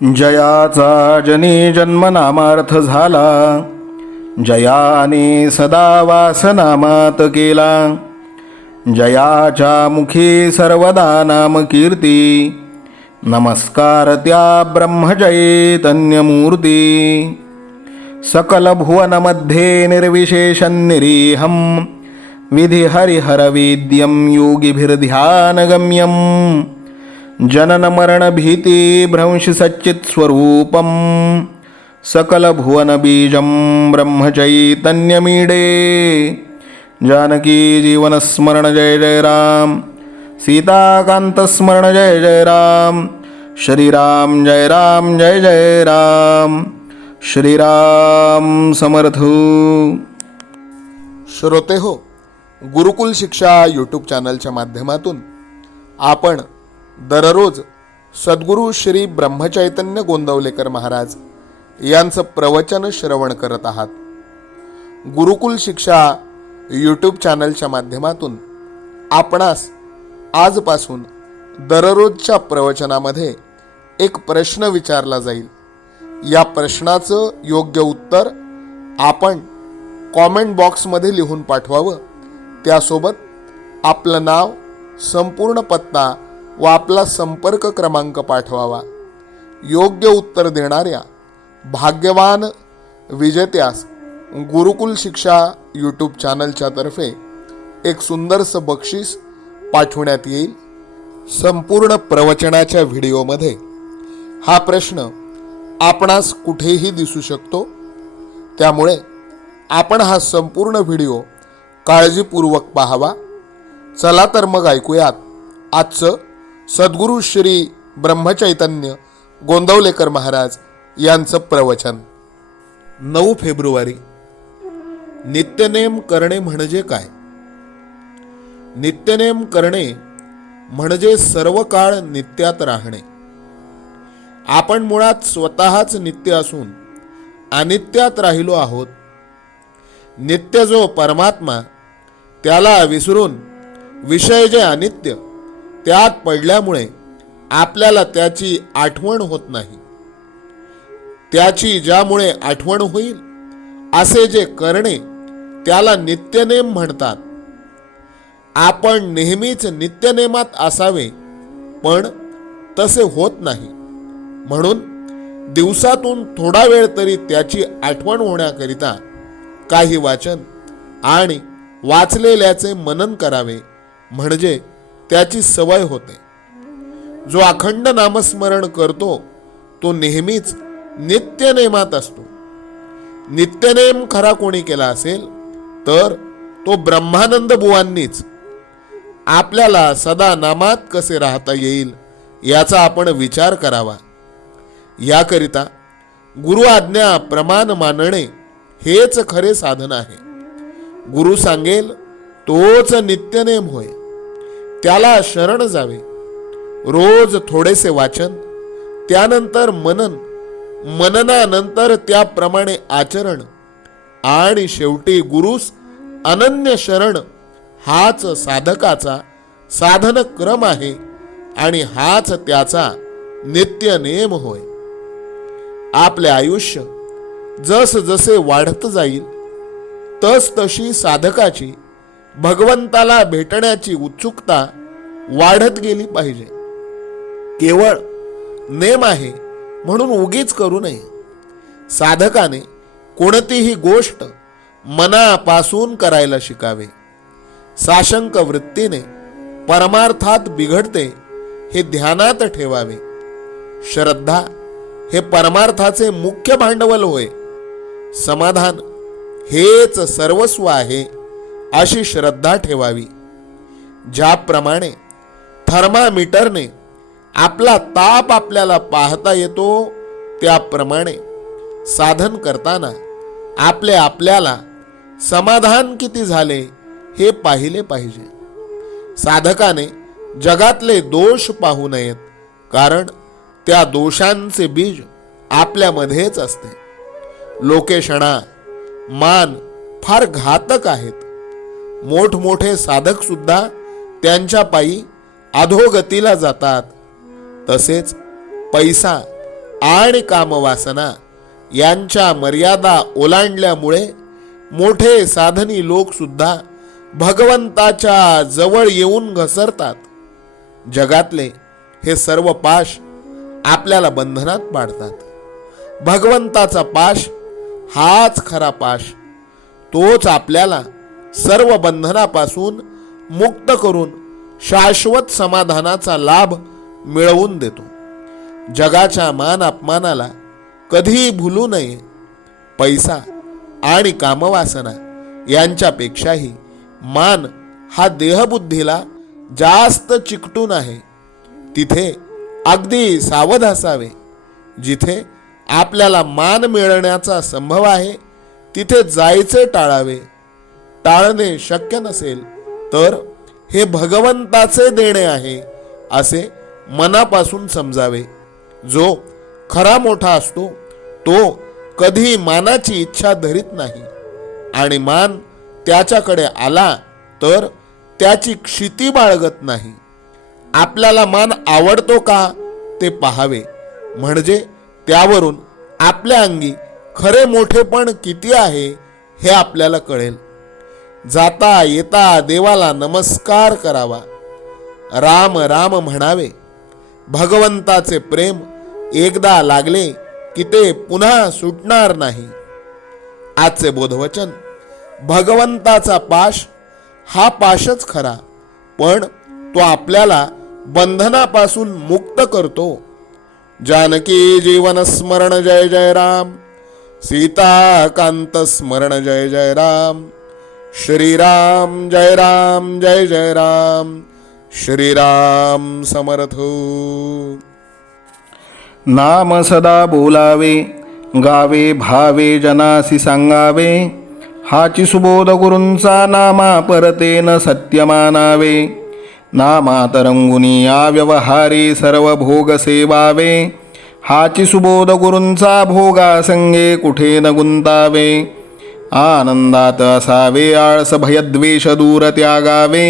जयाचा जनी जन्मनामार्थ झाला, जयाने सदा वासनामात केला. जयाच्या मुखी सर्वदा नाम कीर्ती, नमस्कार त्या ब्रह्मचैतन्यमूर्ती. सकल भुवनमध्ये निर्विशेषं निरीहं, विधिहरिहरवेद्यं योगिभिर्ध्यानगम्यं. जनन मरण भीति भ्रंश सच्चित् स्वरूपं, सकल भुवन बीजं ब्रह्मचैतन्यमीडे. जानकी जीवन स्मरण जय जय राम, सीताकांत स्मरण जय जय राम. श्रीराम जय राम जय जय राम, श्रीराम समर्थ. श्रोते हो, गुरुकुल शिक्षा यूट्यूब चॅनलच्या माध्यमातून आपण दररोज सद्गुरू श्री ब्रह्मचैतन्य गोंदवलेकर महाराज यांचं प्रवचन श्रवण करत आहात. गुरुकुल शिक्षा यूट्यूब चॅनलच्या माध्यमातून आपणास आजपासून दररोजच्या प्रवचनामध्ये एक प्रश्न विचारला जाईल. या प्रश्नाचं योग्य उत्तर आपण कॉमेंट बॉक्समध्ये लिहून पाठवावं. त्यासोबत आपलं नाव, संपूर्ण पत्ता व आपला संपर्क क्रमांक पाठवावा. योग्य उत्तर देणाऱ्या भाग्यवान विजेत्यास गुरुकुल शिक्षा यूट्यूब चॅनलच्या तर्फे एक सुंदरसं बक्षीस पाठवण्यात येईल. संपूर्ण प्रवचनाच्या व्हिडिओमध्ये हा प्रश्न आपणास कुठेही दिसू शकतो, त्यामुळे आपण हा संपूर्ण व्हिडिओ काळजीपूर्वक पाहावा. चला तर मग ऐकूयात आजचं सद्गुरू श्री ब्रह्मचैतन्य गोंदवलेकर महाराज यांचं प्रवचन. 9 फेब्रुवारी. नित्यनेम करणे म्हणजे काय? नित्यनेम करणे म्हणजे सर्व काळ नित्यात राहणे. आपण मुळात स्वतःच नित्य असून अनित्यात राहिलो आहोत. नित्य जो परमात्मा, त्याला विसरून विषय जे अनित्य त्यात पडल्यामुळे आपल्याला त्याची आठवण होत नाही. त्याची ज्यामुळे आठवण होईल असे जे करणे त्याला नित्यनेम म्हणतात. आपण नेहमीच नित्यनेमात असावे, पण तसे होत नाही. म्हणून दिवसातून थोडा वेळ तरी त्याची आठवण होण्याकरिता काही वाचन आणि वाचलेल्याचे मनन करावे, म्हणजे त्याची सवय होते. जो अखंड नामस्मरण करतो तो नेहमीच नित्यनेमात असतो. नित्यनेम खरा कोणी केला असेल तर तो ब्रह्मानंद बुवांनीच. आपल्याला सदा नामात कसे राहता येईल याचा आपण विचार करावा. याकरिता गुरु आज्ञा प्रमाण मानणे हेच खरे साधन आहे. गुरु सांगेल तोच नित्यनेम होय, त्याला शरण जावे. रोज थोडेसे वाचन, त्यानंतर मनन, मननानंतर त्याप्रमाणे आचरण आणि शेवटी गुरुस अनन्य शरण हाच साधकाचा साधन क्रम आहे आणि हाच त्याचा नित्यनेम होय. आपले आयुष्य जस जसे वाढत जाईल तस तशी साधकाची भगवंताला भेटण्याची उत्सुकता वाढत गेली पाहिजे. केवळ नेम आहे म्हणून उगीच करू नये. साधकाने कोणतीही गोष्ट मनापासून करायला शिकावे. साशंक वृत्तीने परमार्थात बिघडते हे ध्यानात ठेवावे. श्रद्धा हे परमार्थाचे मुख्य भांडवल होय. समाधान हेच सर्वस्व आहे अशी श्रद्धा ठेवावी. ज्याप्रमाणे थर्मामीटरने आपला ताप आपल्याला पाहता येतो, त्याप्रमाणे साधन करताना आपल्याला समाधान किती झाले हे पाहिले पाहिजे. साधकाने जगातले दोष पाहू नयेत, कारण त्या दोषांचे बीज आपल्यामध्येच असते. लोकेशणा, मान फार घातक आहेत. मोठमोठे साधक सुद्धा त्यांच्या पायी अधोगतीला जातात. तसेच पैसा, आणि कामवासना यांच्या मर्यादा ओलांडल्यामुळे मोठे साधनी लोक सुद्धा भगवंताच्या जवळ येऊन घसरतात. जगातले हे सर्व पाश आपल्याला बंधनात पाडतात. भगवंताचा पाश हाच खरा पाश. तोच आपल्याला सर्व बंधनापासून मुक्त करून शाश्वत समाधानाचा लाभ मिळवून देतो. जगाच्या मान अपमानाला कधीही भुलू नये. पैसा आणि कामवासना यांच्यापेक्षाही मान हा देहबुद्धीला जास्त चिकटून आहे. तिथे अगदी सावध असावे. जिथे आपल्याला मान मिळण्याचा संभव आहे तिथे जायचे टाळावे. टाळणे शक्य नसेल तर हे भगवंताचे देणे आहे असे मनापासून समजावे. जो खरा मोठा असतो तो कधी मानाची इच्छा धरीत नाही आणि मान त्याच्याकडे आला तर त्याची क्षिती बाळगत नाही. आपल्याला मान आवडतो का ते पाहावे, म्हणजे त्यावरून आपल्या अंगी खरे मोठेपण किती आहे हे आपल्याला कळेल. जाता येता देवाला नमस्कार करावा. राम राम म्हणावे. भगवंताचे प्रेम एकदा लागले की ते पुन्हा सुटणार नाही. आजचे बोधवचन: भगवंताचा पाश हा पाशच खरा, पण तो आपल्याला बंधनापासून मुक्त करतो. जानकी जीवन स्मरण जय जय राम. सीताकांत स्मरण जय जय राम. श्रीराम जय राम जय जय राम. श्रीराम समर्थ. नाम सदा बोलावे, गावे भावे जनासी सांगावे. हाची सुबोध गुरूंचा नामा परतेन सत्य मानावे. नामात रंगुनी या व्यवहारी सर्व भोग सेवावे. हाची सुबोध गुरूंचा भोगा संगे कुठे न गुंतावे. आनंदात असावे आळस भयद्वेष दूर त्यागावे.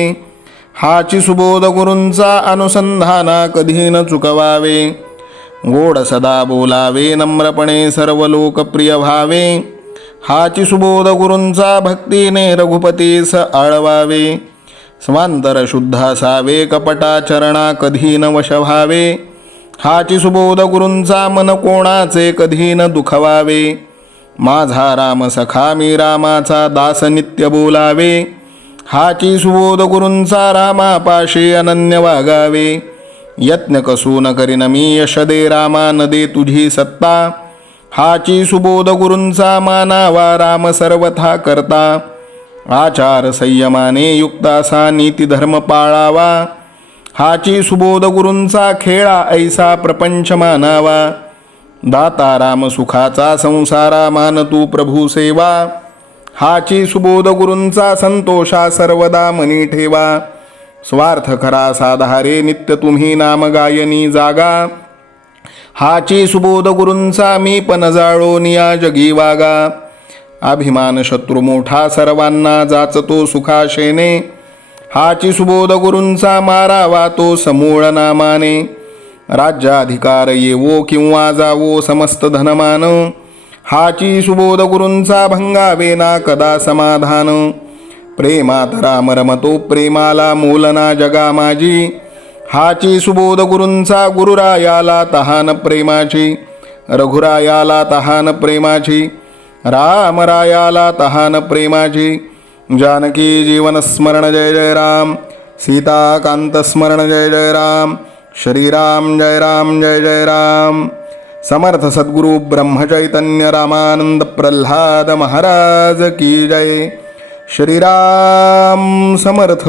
हाची सुबोध गुरूंचा अनुसंधाना कधी न चुकवावे. गोड सदा बोलावे नम्रपणे सर्व लोकप्रिय व्हावे. हाची सुबोध गुरूंचा भक्तीने रघुपतीस आळवावे. स्वांतर शुद्ध असावे कपटाचरणा कधी न वश व्हावे. हाची सुबोध गुरूंचा मन कोणाचे कधी न दुखवावे. माझा राम सखा मी रामाचा दास नित्य बोलावे. हाची सुबोध गुरूंचा रामापाशी अनन्य वागावे. यत्न कसू न करीन मी यश दे रामा न दे तुझी सत्ता. हाची सुबोध गुरूंचा मानावा राम सर्वथा करता. आचार संयमाने युक्त असा नीती धर्म पाळावा. हाची सुबोध गुरूंचा खेळा ऐसा प्रपंच मानावा. दाता राम सुखाचा संसारा मान तू प्रभू सेवा. हाची सुबोध गुरूंचा संतोषा सर्वदा मनी ठेवा. स्वार्थ खरा साधारे नित्य तुम्ही नाम गायनी जागा. हाची सुबोध गुरूंचा मी पण जाळोन या जगी वागा. अभिमान शत्रू मोठा सर्वांना जाचतो सुखाशेने. हाची सुबोध गुरूंचा मारावा तो समूळ नामाने. राज्याधिकार येवो किंवा जावो समस्त धनमान. हाची सुबोध गुरूंचा भंगावे ना कदा समाधान. प्रेमात राम रमतो प्रेमाला मोलना जगा माझी. हाची सुबोध गुरूंचा गुरुरायाला तहान प्रेमाची. रघुरायाला तहान प्रेमाची. रामरायाला तहान प्रेमाची. जानकी जीवन स्मरण जय जय राम. सीताकांत स्मरण जय जय राम. श्रीराम जय राम जय जय राम. समर्थ सद्गुरु ब्रह्मचैतन्य रामानंद प्रल्हाद महाराज की जय. श्रीराम समर्थ.